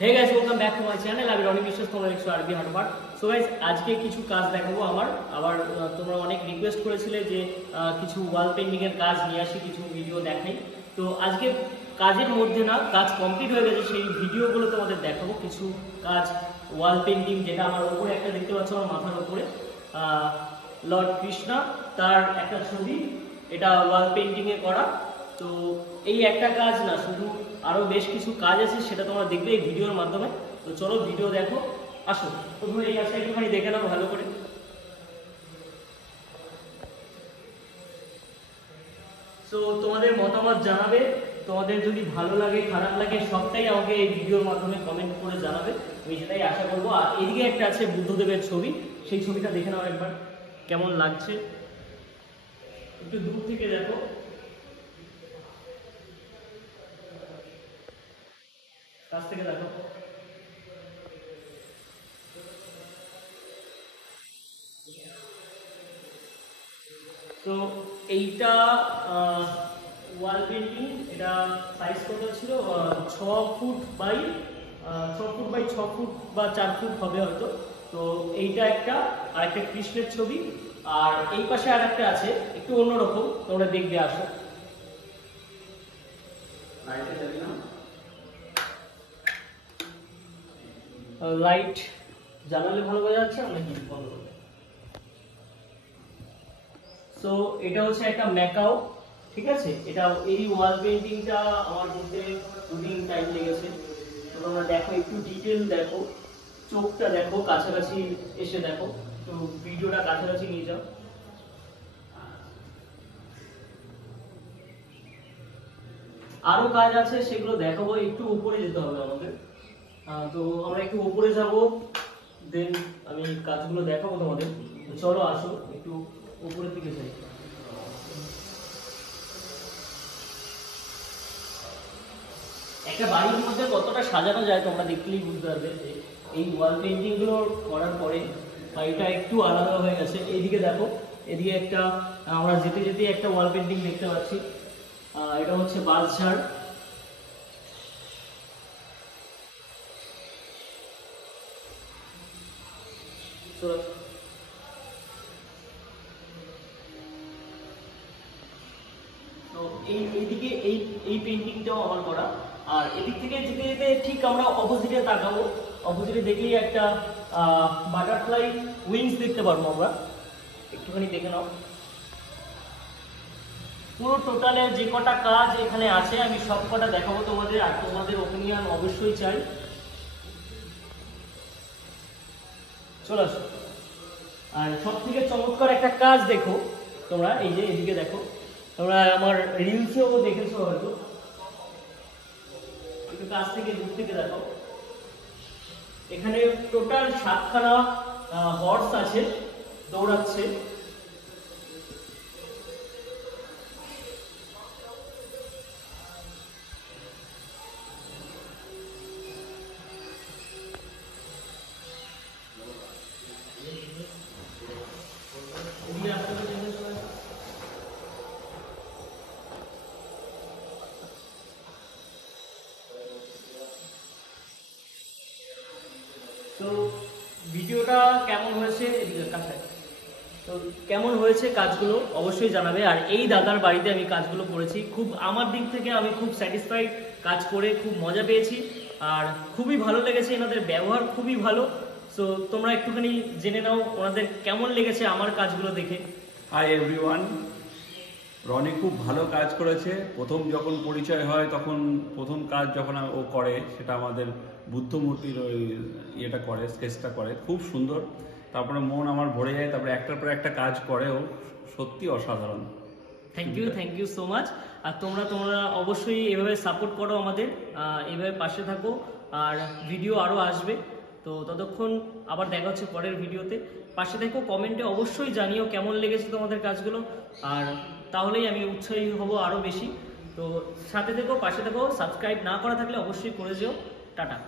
Hey guys, welcome back to my channel. আমি রনি বিশ্বাস, তোমরা দেখছো আরবি হাটপাট। সো গাইস, আজকে কিছু কাজ দেখাবো আবার তোমরা অনেক রিকোয়েস্ট করেছিলে যে কিছু ওয়াল পেন্টিং এর কাজ নিয়ে আসি, কিছু ভিডিও দেখাই। তো আজকে কাজের মধ্যে না, কাজ কমপ্লিট হয়ে গেছে, সেই ভিডিওগুলো তোমাদের দেখাবো। কিছু কাজ ওয়াল পেন্টিং, যেটা আমার উপরে একটা দেখতে পাচ্ছ, আমার মাথার উপরে লর্ড কৃষ্ণা, তার একটা ছবি, এটা ওয়াল পেন্টিং এ করা। তো এই একটা কাজ না, শুধু আরো বেশ কিছু কাজ আছে, সেটা তোমরা দেখবে এই ভিডিওর মাধ্যমে। তো চলো ভিডিও দেখো, আসো। প্রথমে এই কাজটা একটুখানি দেখে নাও ভালো করে। তো তোমাদের মতামত জানাবে, তোমাদের যদি ভালো লাগে খারাপ লাগে সবটাই আমাকে এই ভিডিওর মাধ্যমে কমেন্ট করে জানাবে, আমি সেটাই আশা করবো। আর এদিকে একটা আছে বুদ্ধদেবের ছবি, সেই ছবিটা দেখে নাও একবার কেমন লাগছে, একটু দূর থেকে দেখো। কাছ থেকে দেখো। তো এইটা ওয়াল পেন্টিং, এটা সাইজ কত ছিল, 6 ফুট বাই 6 ফুট বা 4 ফুট হবে হয়তো। তো এইটা একটা, আর একটা কৃষ্ণের ছবি, আর এই পাশে আর একটা আছে একটু অন্যরকম, তোমরা দেখবে, আসো। লাইট জ্বালালে ভালো বোঝা যাচ্ছে নাকি বন্ধ করবে? সো এটা হচ্ছে একটা ম্যাকাও, ঠিক আছে। এটা এই ওয়াল পেন্টিংটা আমার করতে 2 দিন টাইম লেগেছে। তো তোমরা দেখো, একটু ডিটেইল দেখো, চোখটা দেখো, কাছাকাছি এসে দেখো, তো ভিডিওটা কাছাকাছি নিয়ে যাও। আরো কাজ আছে, সেগুলো দেখাবো। একটু উপরে যেতে হবে আমাদের, তো আমরা একটু উপরে যাব, দেন আমি কাজগুলো দেখাবো তোমাদের। চলো আসো, একটু উপরের দিকে যাই। একটা বাড়ির মধ্যে কতটা সাজানো যায় তোমরা দেখলেই বুঝতে পারবে যে এই ওয়াল পেন্টিং গুলো করার পরে বাড়িটা একটু আলাদা হয়ে গেছে। এইদিকে দেখো, এদিকে একটা, আমরা যেতে যেতে একটা ওয়াল পেন্টিং দেখতে পাচ্ছি, এটা হচ্ছে বাঁশঝাড়। তো এইদিকে এই পেইন্টিংটাও আমার করা। আর এদিক থেকে যেতে যেতে ঠিক আমরা অপোজিটে তাকাবো, অপোজিটে দেখলেই একটা বাটারফ্লাই উইংস দেখতে পারবো আমরা, একটুখানি দেখে নাও। পুরো টোটালে যে কটা কাজ এখানে আছে আমি সব কটা দেখাবো তোমাদের, আর তোমাদের ওপিনিয়ন অবশ্যই চাই। চলে আসো। আর সব থেকে চমৎকার একটা কাজ দেখো তোমরা, এই যে এদিকে দেখো, তোমরা আমার রিলসেও দেখেছো হয়তো, একটু কাছ থেকে দূর থেকে দেখো। এখানে টোটাল 7খানা হর্স আছে, দৌড়াচ্ছে। তো ভিডিওটা কেমন হয়েছে, তো কেমন হয়েছে কাজগুলো অবশ্যই জানাবে। আর এই দাদার বাড়িতে আমি কাজগুলো করেছি, খুব আমার দিক থেকে আমি খুব স্যাটিসফাইড, কাজ করে খুব মজা পেয়েছি, আর খুবই ভালো লেগেছে, এনাদের ব্যবহার খুবই ভালো। সো তোমরা একটুখানি জেনে নাও ওনাদের কেমন লেগেছে আমার কাজগুলো দেখে। হাই এভরিওয়ান, রনি খুব ভালো কাজ করেছে। প্রথম যখন পরিচয় হয়, তখন প্রথম কাজ যখন ও করে, সেটা আমাদের বুদ্ধ মূর্তির ওই ইয়েটা করে, স্কেচটা করে, খুব সুন্দর। তারপরে মন আমার ভরে যায়, তারপরে একটার পর একটা কাজ করে, ও সত্যি অসাধারণ। Thank you so much. আর তোমরা অবশ্যই এভাবে সাপোর্ট করো আমাদের, এভাবে পাশে থাকো, আর ভিডিও আরও আসবে। তো ততক্ষণ আবার দেখা হচ্ছে পরের ভিডিওতে। পাশে থেকো, কমেন্টে অবশ্যই জানিও কেমন লেগেছে তোমাদের কাজগুলো, আর তাহলেই আমি উৎসাহী হব আরও বেশি। তো সাথে থেকো, পাশে থেকো, সাবস্ক্রাইব না করা থাকলে অবশ্যই করে যেও। টাটা।